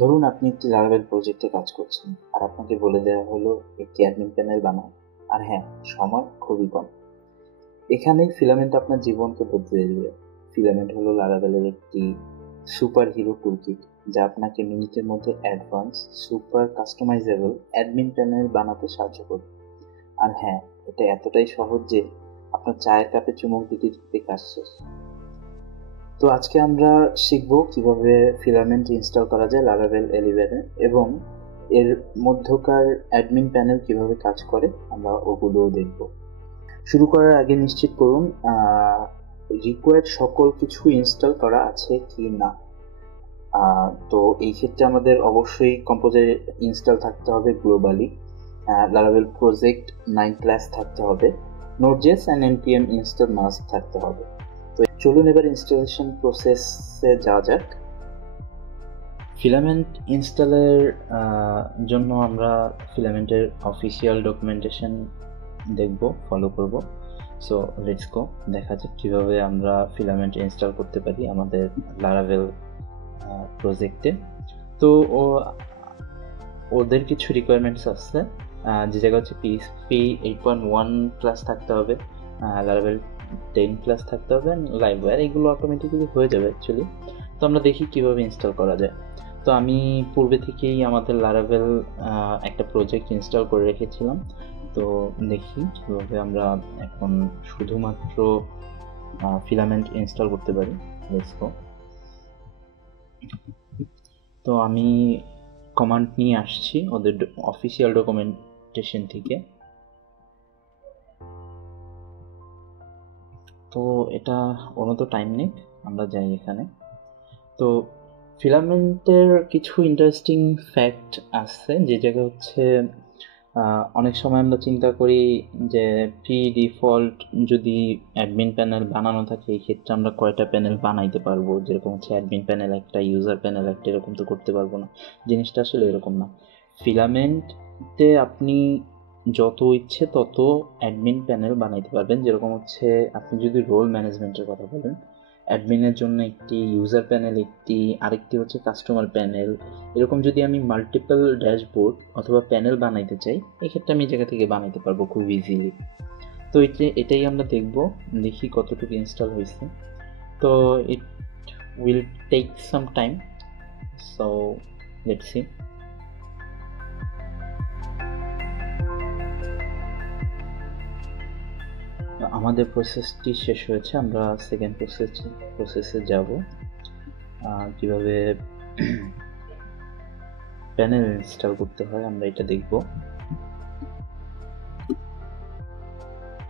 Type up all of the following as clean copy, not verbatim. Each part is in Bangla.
ধরুন আপনি একটি লারাভেল প্রজেক্টে কাজ করছেন আর আপনাকে বলে দেওয়া হলো একটি অ্যাডমিন প্যানেল বানাও। আর হ্যাঁ, সময় খুবই কম। এখানেই ফিলামেন্ট আপনার জীবনকে বদলে দেবে। ফিলামেন্ট হলো লারাভেলের একটি সুপার হিরো টুলকিট, যা আপনাকে মিনিটের মধ্যে advance super customisable admin panel বানাতে সাহায্য করবে। আর হ্যাঁ, এটা এতটাই সহজ যে আপনার চায়ের কাপে চুমুক দিতে দিতে কাজ শেষ। তো আজকে আমরা শিখব কিভাবে ফিলামেন্ট ইনস্টল করা যায় লারাভেল 11 এবং এর মধ্যকার অ্যাডমিন প্যানেল কিভাবে কাজ করে আমরা ওগুলোও দেখব। শুরু করার আগে নিশ্চিত করুন রিকোয়ার্ড সকল কিছু ইনস্টল করা আছে কি না। তো এই ক্ষেত্রে আমাদের অবশ্যই কম্পোজার ইনস্টল থাকতে হবে গ্লোবালি, লারাভেল প্রজেক্ট 9 থাকতে হবে, নোডজেস অ্যান্ড npm ইনস্টল মাস্ট থাকতে হবে। তো চলুন এবার ইনস্টলেশন প্রসেসে যাওয়া যাক। ফিলামেন্ট ইনস্টলের জন্য আমরা ফিলামেন্টের অফিসিয়াল ডকুমেন্টেশন দেখব, ফলো করব। সো লেটস গো, দেখা যাক কীভাবে আমরা ফিলামেন্ট ইনস্টল করতে পারি আমাদের লারাভেল প্রজেক্টে। তো ওদের কিছু রিকোয়ারমেন্টস আছে, যে জায়গা হচ্ছে পিএইচপি 8.1 ক্লাস থাকতে হবে, লারাভেল 10 ক্লাস থাকতে হবে, লাইভওয়্যার, এগুলো অটোমেটিক্যালি হয়ে যাবে অ্যাকচুয়ালি। তো আমরা দেখি কিভাবে ইনস্টল করা যায়। তো আমি পূর্বে থেকেই আমাদের লারাভেল একটা প্রজেক্ট ইনস্টল করে রেখেছিলাম। তো দেখি কীভাবে আমরা এখন শুধুমাত্র ফিলামেন্ট ইনস্টল করতে পারি। Let's go. তো আমি কমান্ড নিয়ে আসছি ওদের অফিসিয়াল ডকুমেন্টেশন থেকে। তো এটা ওর মতো টাইম নেই, আমরা যাই এখানে। তো ফিলামেন্টের কিছু ইন্টারেস্টিং ফ্যাক্ট আছে, যে জায়গা হচ্ছে অনেক সময় আমরা চিন্তা করি যে প্রি ডিফল্ট যদি অ্যাডমিন প্যানেল বানানো থাকে, এই ক্ষেত্রে আমরা কয়টা প্যানেল বানাইতে পারবো, যেরকম হচ্ছে অ্যাডমিন প্যানেল একটা, ইউজার প্যানেল একটা, এরকম তো করতে পারবো না। জিনিসটা আসলে এরকম না। ফিলামেন্টে আপনি যত ইচ্ছে তত অ্যাডমিন প্যানেল বানাইতে পারবেন। যেরকম হচ্ছে আপনি যদি রোল ম্যানেজমেন্টের কথা বলেন, অ্যাডমিনের জন্য একটি, ইউজার প্যানেল একটি, আরেকটি হচ্ছে কাস্টমার প্যানেল, এরকম যদি আমি মাল্টিপল ড্যাশবোর্ড অথবা প্যানেল বানাইতে চাই, এক্ষেত্রে আমি এই জায়গা থেকে বানাইতে পারবো খুব ইজিলি। তো এটাই আমরা দেখব, দেখি কতটুকু ইনস্টল হয়েছে। তো it will take some time, so let's see. আমাদের প্রসেসটি শেষ হয়েছে, আমরা সেকেন্ড প্রসেসে যাব, কিভাবে প্যানেল ইনস্টল করতে হয় আমরা এটা দেখব।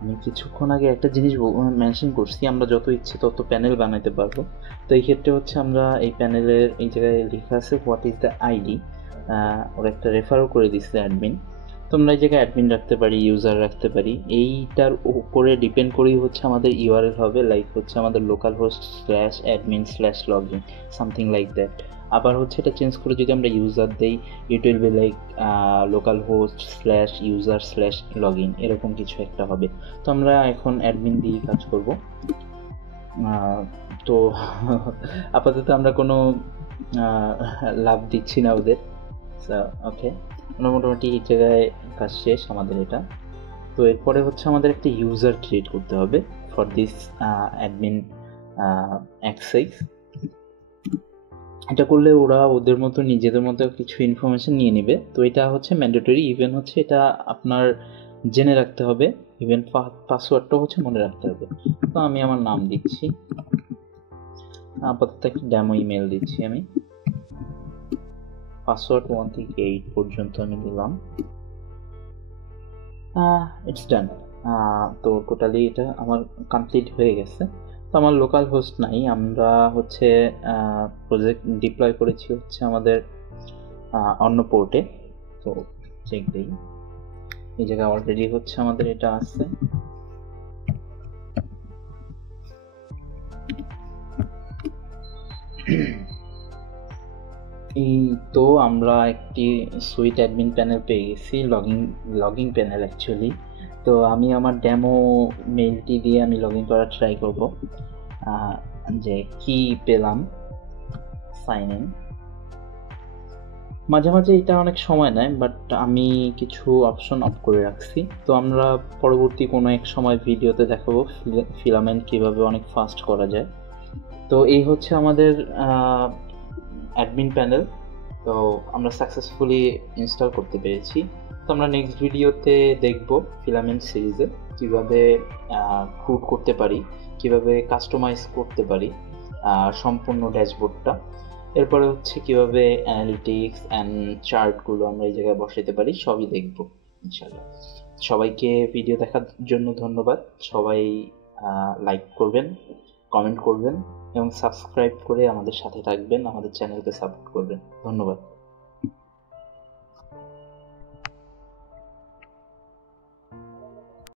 আমি কিছুক্ষণ আগে একটা জিনিস মেনশন করছি, আমরা যত ইচ্ছে তত প্যানেল বানাতে পারবো। তো এই ক্ষেত্রে হচ্ছে আমরা এই প্যানেলের এই জায়গায় লেখা আছে হোয়াট ইজ দ্য আইডি, ওরা একটা রেফারও করে দিচ্ছে অ্যাডমিন। তো আমরা এই জায়গায় অ্যাডমিন রাখতে পারি, ইউজার রাখতে পারি, এইটার উপরে ডিপেন্ড করেই হচ্ছে আমাদের ইউআরএল হবে, লাইক হচ্ছে আমাদের local host /admin/login, something like that. আবার হচ্ছে এটা চেঞ্জ করে যদি আমরা ইউজার দেই, it will be like local host /user/login, এরকম কিছু একটা হবে। তো আমরা এখন অ্যাডমিন দিয়ে কাজ করব। তো আপাতত আমরা কোনো লাভ দিচ্ছি না ওদের। ওকে, আমরা মোটামুটি এই জায়গায় কাজ শেষ আমাদের এটা। তো এরপরে হচ্ছে আমাদের একটা ইউজার ক্রিয়েট করতে হবে ফর দিস অ্যাডমিন অ্যাক্সেস। এটা করলে ওরা ওদের মতো নিজেদের মতো কিছু ইনফরমেশন নিয়ে নেবে। তো এটা হচ্ছে ম্যান্ডেটরি, ইভেন হচ্ছে এটা আপনার জেনে রাখতে হবে, ইভেন পাসওয়ার্ডটাও হচ্ছে মনে রাখতে হবে। তো আমি আমার নাম দিচ্ছি, আপাতত একটা ডেমো ইমেল দিচ্ছি, আমি পাসওয়ার্ড 1 থেকে 8 পর্যন্ত আমি দিলাম। ইটস ডান। তো টোটালি এটা আমার কমপ্লিট হয়ে গেছে। তো আমার লোকাল হোস্ট নাই, আমরা হচ্ছে প্রজেক্ট ডিপ্লয় করেছি হচ্ছে আমাদের অন্য পোর্টে। তো চেক দিই, এই জায়গায় অলরেডি হচ্ছে আমাদের এটা আছে। এই তো আমরা একটি সুইট অ্যাডমিন প্যানেল পেয়ে গেছি, লগইন প্যানেল অ্যাকচুয়ালি। তো আমি আমার ডেমো মেইলটি দিয়ে আমি লগ ইন করার ট্রাই করব, যে কি পেলাম। সাইন ইন, মাঝে মাঝে এটা অনেক সময় নেয়, বাট আমি কিছু অপশন অফ করে রাখছি। তো আমরা পরবর্তী কোনো এক সময় ভিডিওতে দেখাবো ফিলামেন্ট কিভাবে অনেক ফাস্ট করা যায়। তো এই হচ্ছে আমাদের অ্যাডমিন প্যানেল। তো আমরা সাকসেসফুলি ইনস্টল করতে পেরেছি। তো আমরা নেক্সট ভিডিওতে দেখব ফিলামেন্ট সিরিজে কীভাবে ক্রুট করতে পারি, কিভাবে কাস্টমাইজ করতে পারি সম্পূর্ণ ড্যাশবোর্ডটা। এরপরে হচ্ছে কিভাবে অ্যানালিটিক্স অ্যান্ড চার্টগুলো আমরা এই জায়গায় বসাতে পারি, সবই দেখব ইনশাল্লাহ। সবাইকে ভিডিও দেখার জন্য ধন্যবাদ। সবাই লাইক করবেন, কমেন্ট করবেন এবং সাবস্ক্রাইব করে আমাদের সাথে থাকবেন, আমাদের চ্যানেলকে সাপোর্ট করবেন। ধন্যবাদ।